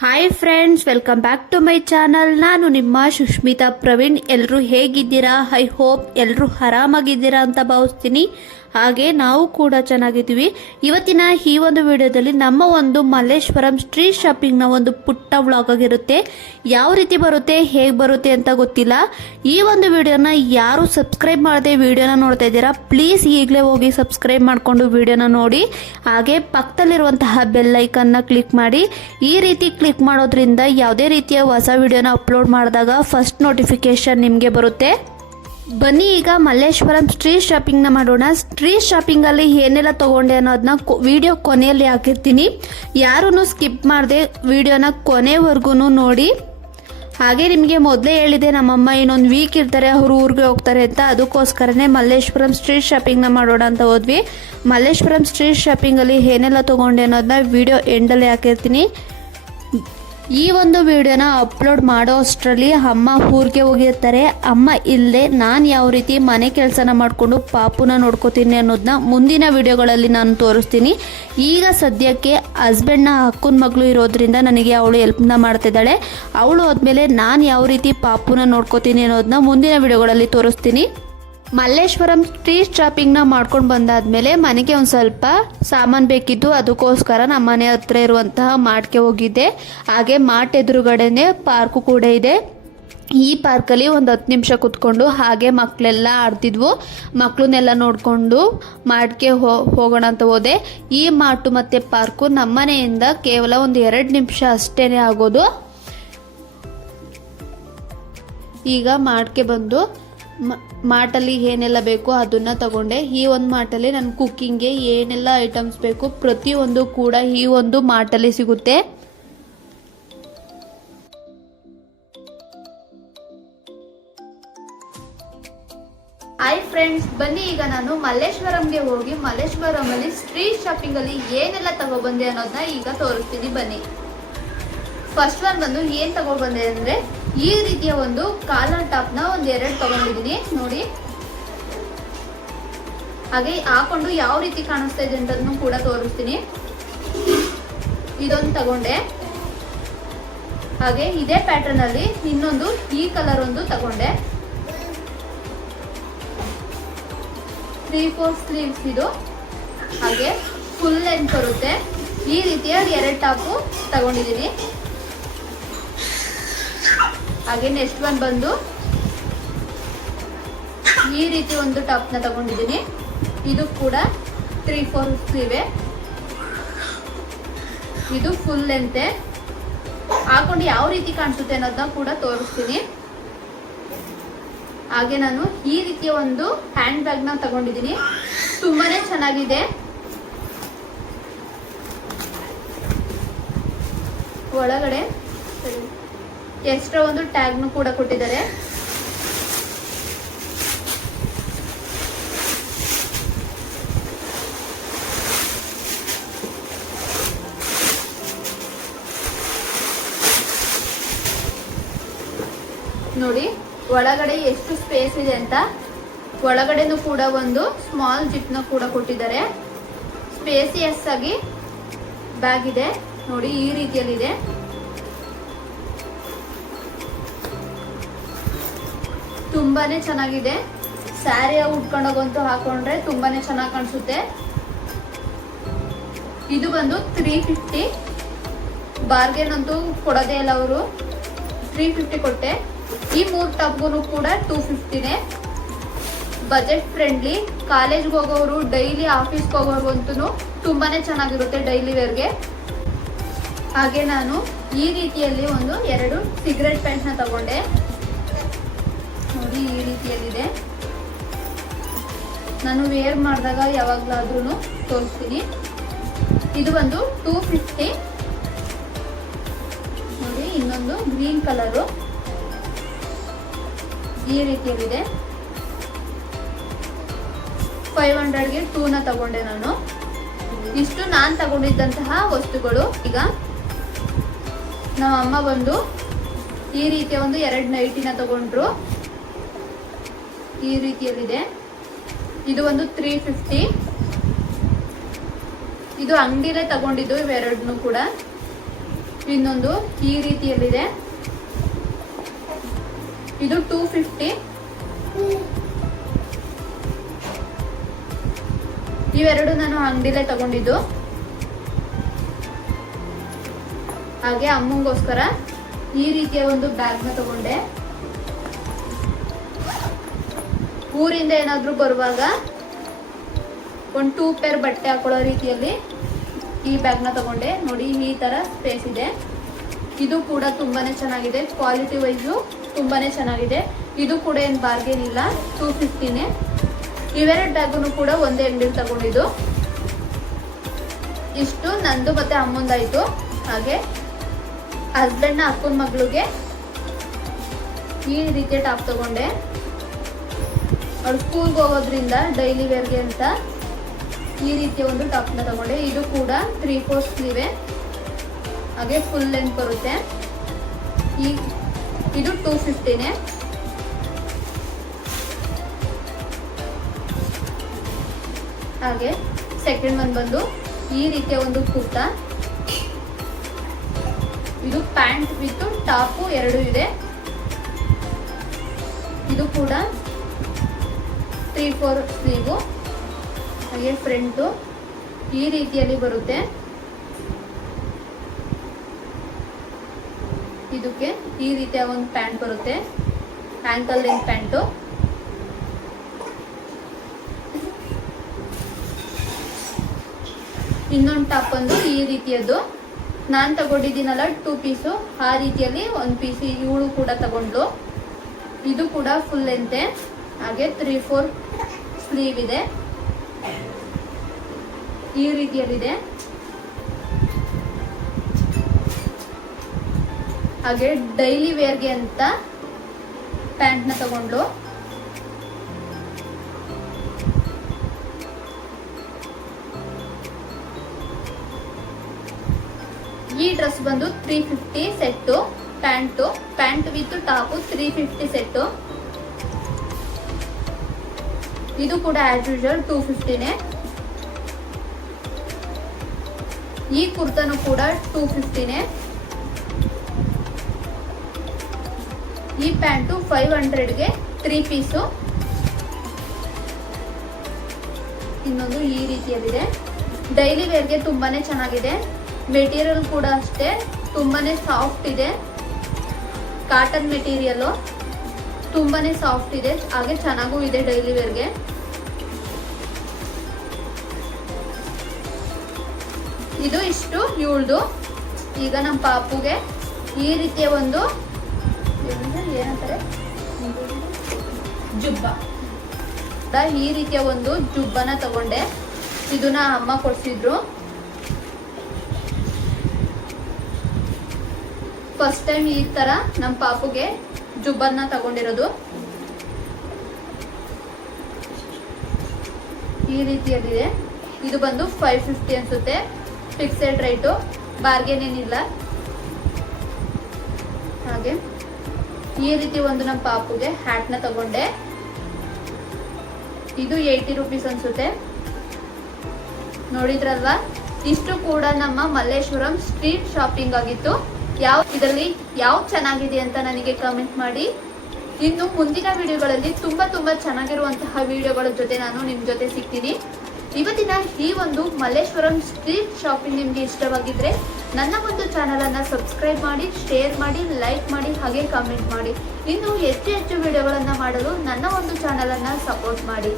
Hi friends, welcome back to my channel. ನಾನು ನಿಮ್ಮ ಸುಷ್ಮಿತಾ ಪ್ರವೀಣ್. ಎಲ್ಲರೂ ಹೇಗಿದ್ದೀರಾ? ಐ ಹೋಪ್ ಎಲ್ಲರೂ ಆರಾಮಾಗಿದ್ದೀರಾ ಅಂತ ಭಾವಿಸ್ತೀನಿ. ಹಾಗೆ ನಾವು ಕೂಡ ಚೆನ್ನಾಗಿದ್ದೀವಿ. ಇವತ್ತಿನ ಈ ಒಂದು ವಿಡಿಯೋದಲ್ಲಿ ನಮ್ಮ ಒಂದು ಮಲ್ಲೇಶ್ವರಂ ಸ್ಟ್ರೀಟ್ ಶಾಪಿಂಗ್ನ ಒಂದು ಪುಟ್ಟ ವ್ಲಾಗ್ ಆಗಿರುತ್ತೆ. ಯಾವ ರೀತಿ ಬರುತ್ತೆ, ಹೇಗೆ ಬರುತ್ತೆ ಅಂತ ಗೊತ್ತಿಲ್ಲ. ಈ ಒಂದು ವಿಡಿಯೋನ ಯಾರು ಸಬ್ಸ್ಕ್ರೈಬ್ ಮಾಡದೆ ವಿಡಿಯೋನ ನೋಡ್ತಾ ಇದ್ದೀರಾ, ಪ್ಲೀಸ್ ಈಗಲೇ ಹೋಗಿ ಸಬ್ಸ್ಕ್ರೈಬ್ ಮಾಡಿಕೊಂಡು ವಿಡಿಯೋನ ನೋಡಿ. ಹಾಗೆ ಪಕ್ಕದಲ್ಲಿರುವಂತಹ ಬೆಲ್ ಐಕನ್ನ ಕ್ಲಿಕ್ ಮಾಡಿ. ಈ ರೀತಿ ಕ್ಲಿಕ್ ಮಾಡೋದ್ರಿಂದ ಯಾವುದೇ ರೀತಿಯ ಹೊಸ ವಿಡಿಯೋನ ಅಪ್ಲೋಡ್ ಮಾಡಿದಾಗ ಫಸ್ಟ್ ನೋಟಿಫಿಕೇಶನ್ ನಿಮಗೆ ಬರುತ್ತೆ. ಬನ್ನಿ ಈಗ ಮಲ್ಲೇಶ್ವರಂ ಸ್ಟ್ರೀಟ್ ಶಾಪಿಂಗ್ನ ಮಾಡೋಣ. ಸ್ಟ್ರೀಟ್ ಶಾಪಿಂಗಲ್ಲಿ ಏನೆಲ್ಲ ತೊಗೊಂಡೆ ಅನ್ನೋದನ್ನ ವಿಡಿಯೋ ಕೊನೆಯಲ್ಲಿ ಹಾಕಿರ್ತೀನಿ. ಯಾರೂ ಸ್ಕಿಪ್ ಮಾಡದೆ ವಿಡಿಯೋನ ಕೊನೆವರೆಗೂ ನೋಡಿ. ಹಾಗೆ ನಿಮಗೆ ಮೊದಲೇ ಹೇಳಿದೆ, ನಮ್ಮಮ್ಮ ಇನ್ನೊಂದು ವೀಕ್ ಇರ್ತಾರೆ, ಅವರು ಊರಿಗೆ ಹೋಗ್ತಾರೆ ಅಂತ. ಅದಕ್ಕೋಸ್ಕರನೇ ಮಲ್ಲೇಶ್ವರಂ ಸ್ಟ್ರೀಟ್ ಶಾಪಿಂಗ್ನ ಮಾಡೋಣ ಅಂತ ಹೋದ್ವಿ. ಮಲ್ಲೇಶ್ವರಂ ಸ್ಟ್ರೀಟ್ ಶಾಪಿಂಗಲ್ಲಿ ಏನೆಲ್ಲ ತೊಗೊಂಡೆ ಅನ್ನೋದನ್ನ ವಿಡಿಯೋ ಎಂಡಲ್ಲಿ ಹಾಕಿರ್ತೀನಿ. ಈ ಒಂದು ವಿಡಿಯೋನ ಅಪ್ಲೋಡ್ ಮಾಡೋ ಅಷ್ಟರಲ್ಲಿ ಅಮ್ಮ ಊರಿಗೆ ಹೋಗಿರ್ತಾರೆ. ಅಮ್ಮ ಇಲ್ಲದೆ ನಾನು ಯಾವ ರೀತಿ ಮನೆ ಕೆಲಸನ ಮಾಡಿಕೊಂಡು ಪಾಪುನ ನೋಡ್ಕೋತೀನಿ ಅನ್ನೋದನ್ನ ಮುಂದಿನ ವಿಡಿಯೋಗಳಲ್ಲಿ ನಾನು ತೋರಿಸ್ತೀನಿ. ಈಗ ಸದ್ಯಕ್ಕೆ ಹಸ್ಬೆಂಡ್ನ ಅಕ್ಕನ ಮಗಳು ಇರೋದ್ರಿಂದ ನನಗೆ ಅವಳು ಹೆಲ್ಪ್ನ ಮಾಡ್ತಿದ್ದಾಳೆ. ಅವಳು ಹೋದ್ಮೇಲೆ ನಾನು ಯಾವ ರೀತಿ ಪಾಪುನ ನೋಡ್ಕೋತೀನಿ ಅನ್ನೋದನ್ನ ಮುಂದಿನ ವಿಡಿಯೋಗಳಲ್ಲಿ ತೋರಿಸ್ತೀನಿ. ಮಲ್ಲೇಶ್ವರಂ ಸ್ಟ್ರೀಟ್ ಶಾಪಿಂಗ್ನ ಮಾಡ್ಕೊಂಡು ಬಂದಾದ್ಮೇಲೆ ಮನೆಗೆ ಒಂದು ಸ್ವಲ್ಪ ಸಾಮಾನು ಬೇಕಿದ್ದು. ಅದಕ್ಕೋಸ್ಕರ ನಮ್ಮ ಮನೆ ಹತ್ರ ಇರುವಂತಹ ಮಾರ್ಟ್ಗೆ ಹೋಗಿದ್ದೆ. ಹಾಗೆ ಮಾರ್ಟ್ ಎದುರುಗಡೆನೆ ಪಾರ್ಕು ಕೂಡ ಇದೆ. ಈ ಪಾರ್ಕಲ್ಲಿ ಒಂದು 10 ನಿಮಿಷ ಕೂತ್ಕೊಂಡು ಹಾಗೆ ಮಕ್ಕಳೆಲ್ಲ ಆಡ್ತಿದ್ವು. ಮಕ್ಕಳನ್ನೆಲ್ಲ ನೋಡಿಕೊಂಡು ಮಾರ್ಟ್ಗೆ ಹೋಗೋಣ ಅಂತ ಹೋದೆ. ಈ ಮಾರ್ಟು ಮತ್ತು ಪಾರ್ಕು ನಮ್ಮ ಮನೆಯಿಂದ ಕೇವಲ ಒಂದು 2 ನಿಮಿಷ ಅಷ್ಟೇ ಆಗೋದು. ಈಗ ಮಾರ್ಟ್ಗೆ ಬಂದು ಮಾರ್ಟಲ್ಲಿ ಏನೆಲ್ಲ ಬೇಕು ಅದನ್ನು ತಗೊಂಡೆ. ಈ ಒಂದು ಮಾರ್ಟಲ್ಲಿ ನನ್ನ ಕುಕ್ಕಿಂಗ್ಗೆ ಏನೆಲ್ಲ ಐಟಮ್ಸ್ ಬೇಕು ಪ್ರತಿಯೊಂದು ಕೂಡ ಈ ಒಂದು ಮಾರ್ಟಲ್ಲಿ ಸಿಗುತ್ತೆ. ಹಾಯ್ ಫ್ರೆಂಡ್ಸ್, ಬನ್ನಿ ಈಗ ನಾನು ಮಲ್ಲೇಶ್ವರಂಗೆ ಹೋಗಿ ಮಲ್ಲೇಶ್ವರಮಲ್ಲಿ ಸ್ಟ್ರೀಟ್ ಶಾಪಿಂಗಲ್ಲಿ ಏನೆಲ್ಲ ತಗೊಬಂದೆ ಅನ್ನೋದನ್ನ ಈಗ ತೋರಿಸ್ತೀನಿ. ಬನ್ನಿ. ಫಸ್ಟ್ ಒನ್ ಬಂದು ಏನು ತಗೊಬಂದೆ ಅಂದರೆ ಈ ರೀತಿಯ ಒಂದು ಕಾಲರ್ ಟಾಪ್ನ ಒಂದು 2 ತಗೊಂಡಿದ್ದೀನಿ ನೋಡಿ. ಹಾಗೆ ಹಾಕೊಂಡು ಯಾವ ರೀತಿ ಕಾಣಿಸ್ತಾ ಇದೆ ಅಂತದನ್ನು ಕೂಡ ತೋರಿಸ್ತೀನಿ. ಇದೊಂದು ತಗೊಂಡೆ. ಹಾಗೆ ಇದೇ ಪ್ಯಾಟರ್ನ್ ಅಲ್ಲಿ ಇನ್ನೊಂದು ಈ ಕಲರ್ ಒಂದು ತಗೊಂಡೆ. 3/4 ಸ್ಲೀವ್ಸ್ ಇದು. ಹಾಗೆ ಫುಲ್ ಲೆಂತ್ ಬರುತ್ತೆ. ಈ ರೀತಿಯ 2 ಟಾಪು ತಗೊಂಡಿದ್ದೀನಿ. ಹಾಗೆ ನೆಕ್ಸ್ಟ್ ಒನ್ ಬಂದು ಈ ರೀತಿ ಒಂದು ಟಾಪ್ನ ತಗೊಂಡಿದ್ದೀನಿ. ಇದು ಕೂಡ 3/4 ಸ್ಲೀವೆ. ಇದು ಫುಲ್ ಲೆಂತೆ. ಹಾಕೊಂಡು ಯಾವ ರೀತಿ ಕಾಣಿಸುತ್ತೆ ಅನ್ನೋದನ್ನ ಕೂಡ ತೋರಿಸ್ತೀನಿ. ಹಾಗೆ ನಾನು ಈ ರೀತಿಯ ಒಂದು ಹ್ಯಾಂಡ್ ಬ್ಯಾಗ್ನ ತಗೊಂಡಿದ್ದೀನಿ. ತುಂಬಾನೇ ಚೆನ್ನಾಗಿದೆ. ಒಳಗಡೆ ಎಕ್ಸ್ಟ್ರಾ ಒಂದು ಟ್ಯಾಗ್ನು ಕೂಡ ಕೊಟ್ಟಿದ್ದಾರೆ. ನೋಡಿ ಒಳಗಡೆ ಎಷ್ಟು ಸ್ಪೇಸ್ ಇದೆ ಅಂತ. ಒಳಗಡೆನೂ ಕೂಡ ಒಂದು ಸ್ಮಾಲ್ ಜಿಪ್ನ ಕೂಡ ಕೊಟ್ಟಿದ್ದಾರೆ. ಸ್ಪೇಸಿಯಸ್ ಆಗಿ ಬ್ಯಾಗ್ ಇದೆ ನೋಡಿ, ಈ ರೀತಿಯಲ್ಲಿದೆ. ತುಂಬಾನೇ ಚೆನ್ನಾಗಿದೆ. ಸ್ಯಾರಿಯ ಉಟ್ಕೊಂಡೋಗಂತೂ ಹಾಕೊಂಡ್ರೆ ತುಂಬಾನೇ ಚೆನ್ನಾಗಿ ಕಾಣಿಸುತ್ತೆ. ಇದು ಬಂದು 350. ಬಾರ್ಗೇನ್ ಅಂತೂ ಕೊಡೋದೇ ಇಲ್ಲ ಅವರು. 350 ಕೊಟ್ಟೆ. ಈ 3 ಟಾಪ್ಗೂ ಕೂಡ 250ನೇ. Budget friendly. ಕಾಲೇಜ್ಗೆ ಹೋಗೋರು, ಡೈಲಿ ಆಫೀಸ್ಗೆ ಹೋಗೋರ್ಗಂತೂ ತುಂಬಾನೇ ಚೆನ್ನಾಗಿರುತ್ತೆ ಡೈಲಿ ವೇರ್ಗೆ. ಹಾಗೆ ನಾನು ಈ ರೀತಿಯಲ್ಲಿ ಒಂದು 2 ಸಿಗರೆಟ್ ಪ್ಯಾಂಟ್ನ ತಗೊಂಡೆ ನೋಡಿ. ಈ ರೀತಿಯಲ್ಲಿದೆ. ನಾನು ವೇರ್ ಮಾಡಿದಾಗ ಯಾವಾಗಲಾದ್ರೂ ತೋರಿಸ್ತೀನಿ. ಇದು ಒಂದು 250 ನೋಡಿ. ಇನ್ನೊಂದು ಗ್ರೀನ್ ಕಲರು ಈ ರೀತಿಯಲ್ಲಿದೆ. 500ಗೆ 2ನ ತಗೊಂಡೆ ನಾನು. ಇಷ್ಟು ನಾನು ತಗೊಂಡಿದ್ದಂತಹ ವಸ್ತುಗಳು. ಈಗ ನಮ್ಮ ಅಮ್ಮ ಬಂದು ಈ ರೀತಿಯ ಒಂದು 2 ನೈಟಿನ ತಗೊಂಡ್ರು. ಈ ರೀತಿಯಲ್ಲಿದೆ. ಇದು ಒಂದು 350. ಇದು ಅಂಗಡಿಲೇ ತಗೊಂಡಿದ್ದು ಇವೆರಡನ್ನೂ ಕೂಡ. ಇನ್ನೊಂದು ಈ ರೀತಿಯಲ್ಲಿದೆ, ಇದು 250. ಇವೆರಡು ನಾನು ಅಂಗಡಿಲೇ ತಗೊಂಡಿದ್ದು. ಹಾಗೆ ಅಮ್ಮಂಗೋಸ್ಕರ ಈ ರೀತಿಯ ಒಂದು ಬ್ಯಾಗ್ನ ತಗೊಂಡೆ. ಊರಿಂದ ಏನಾದ್ರೂ ಬರುವಾಗ ಒಂದು 2 ಪೇರ್ ಬಟ್ಟೆ ಹಾಕೊಳ್ಳೋ ರೀತಿಯಲ್ಲಿ ಈ ಬ್ಯಾಗ್ನ ತಗೊಂಡೆ. ನೋಡಿ ಈ ತರ ಸ್ಪೇಸ್ ಇದೆ. ಇದು ಕೂಡ ತುಂಬಾನೇ ಚೆನ್ನಾಗಿದೆ, ಕ್ವಾಲಿಟಿ ವೈಸು ತುಂಬಾನೇ ಚೆನ್ನಾಗಿದೆ. ಇದು ಕೂಡ ಏನು ಬಾರ್ಗೇನ್ ಇಲ್ಲ, 250ನೇ. ಇವೆರಡು ಬ್ಯಾಗನ್ನು ಕೂಡ ಒಂದೇ ಅಂಗಡಿಯಲ್ಲಿ ತಗೊಂಡಿದ್ದು. ಇಷ್ಟು ನಂದು ಮತ್ತೆ ಅಮ್ಮಂದಾಯ್ತು. ಹಾಗೆ ಹಸ್ಬೆಂಡ್ನ ಅಕ್ಕನ ಮಗಳಿಗೆ ಈ ರೀತಿಯ ಟಾಪ್ ತಗೊಂಡೆ. ಅವ್ರು ಸ್ಕೂಲ್ಗೆ ಹೋಗೋದ್ರಿಂದ ಡೈಲಿ ವೇರ್ಗೆ ಅಂತ ಈ ರೀತಿಯ ಒಂದು ಟಾಪ್ನ ತಗೊಂಡೆ. ಇದು ಕೂಡ 3/4 ಸ್ಲೀವ್, ಹಾಗೆ ಫುಲ್ ಲೆಂತ್ ಬರುತ್ತೆ. ಇದು 250ನೇ. ಹಾಗೆ ಸೆಕೆಂಡ್ ಒನ್ ಬಂದು ಈ ರೀತಿಯ ಒಂದು ಕುರ್ತಾ. ಇದು ಪ್ಯಾಂಟ್ ವಿತ್ ಟಾಪು ಎರಡು ಇದೆ. ಇದು ಕೂಡ 3/4 ಸ್ಲೀವು, ಹಾಗೆ ಫ್ರಂಟು ಈ ರೀತಿಯಲ್ಲಿ ಬರುತ್ತೆ. ಇದಕ್ಕೆ ಈ ರೀತಿಯ ಒಂದು ಪ್ಯಾಂಟ್ ಬರುತ್ತೆ, ಆಂಕಲ್ ಲೆಂತ್ ಪ್ಯಾಂಟು. ಇನ್ನೊಂದು ಟಾಪ್ ಒಂದು ಈ ರೀತಿಯದ್ದು. ನಾನು ತಗೊಂಡಿದ್ದೀನಲ್ಲ 2 ಪೀಸು, ಆ ರೀತಿಯಲ್ಲಿ 1 ಪೀಸ್ ಇವಳು ಕೂಡ ತಗೊಂಡ್ಲು. ಇದು ಕೂಡ ಫುಲ್ ಲೆಂತೆ, ಹಾಗೆ 3/4 ಸ್ಲೀವ್ ಇದೆ, ಈ ರೀತಿಯಲ್ಲಿದೆ. ಹಾಗೆ ಡೈಲಿ ವೇರ್ಗೆ ಅಂತ ಪ್ಯಾಂಟ್ನ ತಗೊಂಡ್ಲು. ಈ ಡ್ರೆಸ್ ಬಂದು 350 set, pant with top 350 set. ಇದು ಕೂಡ ಆಸ್ ಯೂಶುವಲ್ 250ನೇ. ಈ ಕುರ್ತಾನು ಕೂಡ 250ನೇ. ಈ ಪ್ಯಾಂಟು 500ಗೆ 3 ಪೀಸು. ಇನ್ನೊಂದು ಈ ರೀತಿಯಲ್ಲಿದೆ. ಡೈಲಿ ವೇರ್ಗೆ ತುಂಬಾನೇ ಚೆನ್ನಾಗಿದೆ. ಮೆಟೀರಿಯಲ್ ಕೂಡ ಅಷ್ಟೇ ತುಂಬಾನೇ ಸಾಫ್ಟ್ ಇದೆ, ಕಾಟನ್ ಮೆಟೀರಿಯಲ್ ತುಂಬಾನೇ ಸಾಫ್ಟ್ ಇದೆ, ಹಾಗೆ ಚೆನ್ನಾಗೂ ಇದೆ ಡೈಲಿ ವೇರ್ಗೆ. ಇದು ಇಷ್ಟು ಇವಳ್ದು. ಈಗ ನಮ್ಮ ಪಾಪುಗೆ ಈ ರೀತಿಯ ಒಂದು ಏನಂತಾರೆ ಜುಬ್ಬ, ಈ ರೀತಿಯ ಒಂದು ಜುಬ್ಬನ ತಗೊಂಡೆ. ಇದನ್ನ ಅಮ್ಮ ಕೊಡ್ಸಿದ್ರು. ಫಸ್ಟ್ ಟೈಮ್ ಈ ತರ ನಮ್ಮ ಪಾಪುಗೆ ಜುಬ್ಬನ್ನ ತಗೊಂಡಿರೋದು. ಈ ರೀತಿಯಲ್ಲಿದೆ. ಇದು ಬಂದು 550 ಅನ್ಸುತ್ತೆ, ಫಿಕ್ಸೆಡ್ ರೇಟು, ಬಾರ್ಗೇನ್ ಏನಿಲ್ಲ. ಹಾಗೆ ಈ ರೀತಿ ಒಂದು ನಮ್ಮ ಪಾಪುಗೆ ಹ್ಯಾಟ್ನ ತಗೊಂಡೆ. ಇದು 80 ರೂಪೀಸ್ ಅನ್ಸುತ್ತೆ. ನೋಡಿದ್ರಲ್ವಾ, ಇಷ್ಟು ಕೂಡ ನಮ್ಮ ಮಲ್ಲೇಶ್ವರಂ ಸ್ಟ್ರೀಟ್ ಶಾಪಿಂಗ್ ಆಗಿತ್ತು. ಇದರಲ್ಲಿ ಯಾವ್ದು ಚೆನ್ನಾಗಿದೆ ಅಂತ ನನಗೆ ಕಮೆಂಟ್ ಮಾಡಿ. ಇನ್ನು ಮುಂದಿನ ವಿಡಿಯೋಗಳಲ್ಲಿ ತುಂಬಾ ಚೆನ್ನಾಗಿರುವಂತಹ ವಿಡಿಯೋಗಳ ಜೊತೆ ನಾನು ನಿಮ್ ಜೊತೆ ಸಿಗ್ತೀನಿ. ಇವತ್ತಿನ ಈ ಒಂದು ಮಲ್ಲೇಶ್ವರಂ ಸ್ಟ್ರೀಟ್ ಶಾಪಿಂಗ್ ನಿಮ್ಗೆ ಇಷ್ಟವಾಗಿದ್ರೆ ನನ್ನ ಒಂದು ಚಾನಲ್ ಅನ್ನ ಸಬ್ಸ್ಕ್ರೈಬ್ ಮಾಡಿ, ಶೇರ್ ಮಾಡಿ, ಲೈಕ್ ಮಾಡಿ, ಹಾಗೆ ಕಮೆಂಟ್ ಮಾಡಿ. ಇನ್ನು ಹೆಚ್ಚು ವಿಡಿಯೋಗಳನ್ನ ಮಾಡಲು ನನ್ನ ಒಂದು ಚಾನಲ್ ಅನ್ನ ಸಪೋರ್ಟ್ ಮಾಡಿ.